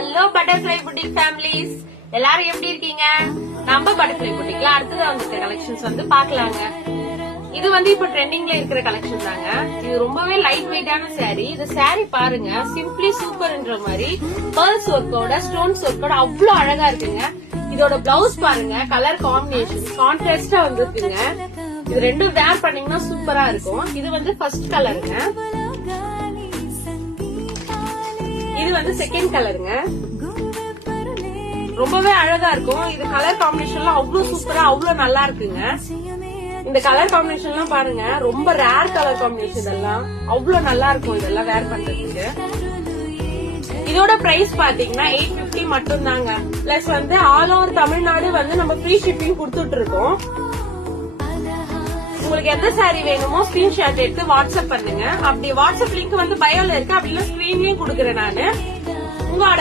Hello butterfly boutique families, எல்லாரும் எப்படி இருக்கீங்க? நம்ம பட்டர்ஃபிளை புட்டிக்ல அடுத்தது வந்துட்ட கலெக்ஷன்ஸ் வந்து பாக்கலாங்க. இது வந்து இப்ப ட்ரெண்டிங்ல இருக்கிற கலெக்ஷன் தாங்க. இது ரொம்பவே லைட் வெயிட்டான சாரி. இந்த சாரி பாருங்க, சிம்பிளி சூப்பர்ன்ற மாதிரி பேர்ல்ஸ் ஒர்க்கோட ஸ்டோன்ஸ் ஒர்க்கோட அவ்வளவு அழகா இருக்குங்க. இதோட பிளவுஸ் பாருங்க, கலர் காம்பினேஷன் கான்ட்ராஸ்டா வந்துருக்குங்க. இது ரெண்டும் வேர் பண்ணீங்கன்னா சூப்பரா இருக்கும். இது வந்து ஃபர்ஸ்ட் கலருங்க, இது வந்து செகண்ட் கலருங்க. ரொம்பவே அழகா இருக்கும். இது கலர் காம்பினேஷன்லாம் அவ்வளவு சூப்பரா அவ்வளவு நல்லா இருக்குங்க. இந்த கலர் காம்பினேஷன் எல்லாம் பாருங்க, ரொம்ப ரேர் கலர் காம்பினேஷன். இதெல்லாம் அவ்வளவு நல்லா இருக்கும் இதெல்லாம் வேர் பண்றதுக்கு. இதோட பிரைஸ் பாத்தீங்கன்னா 850 மட்டும் தாங்க. பிளஸ் வந்து ஆல் ஓவர் தமிழ்நாடு வந்து நம்ம ஃப்ரீ ஷிப்பிங் கொடுத்துட்டு இருக்கோம். உங்களுக்கு எந்த சாரி வேணுமோ ஸ்கிரீன்ஷாட் எடுத்து வாட்ஸ்அப் பண்ணுங்க. அப்படி வாட்ஸ்அப் லிங்க் வந்து பயோல இருக்கு, அப்படின்னா ஸ்கிரீன்லயும் கொடுக்குறேன் நானு. உங்களோட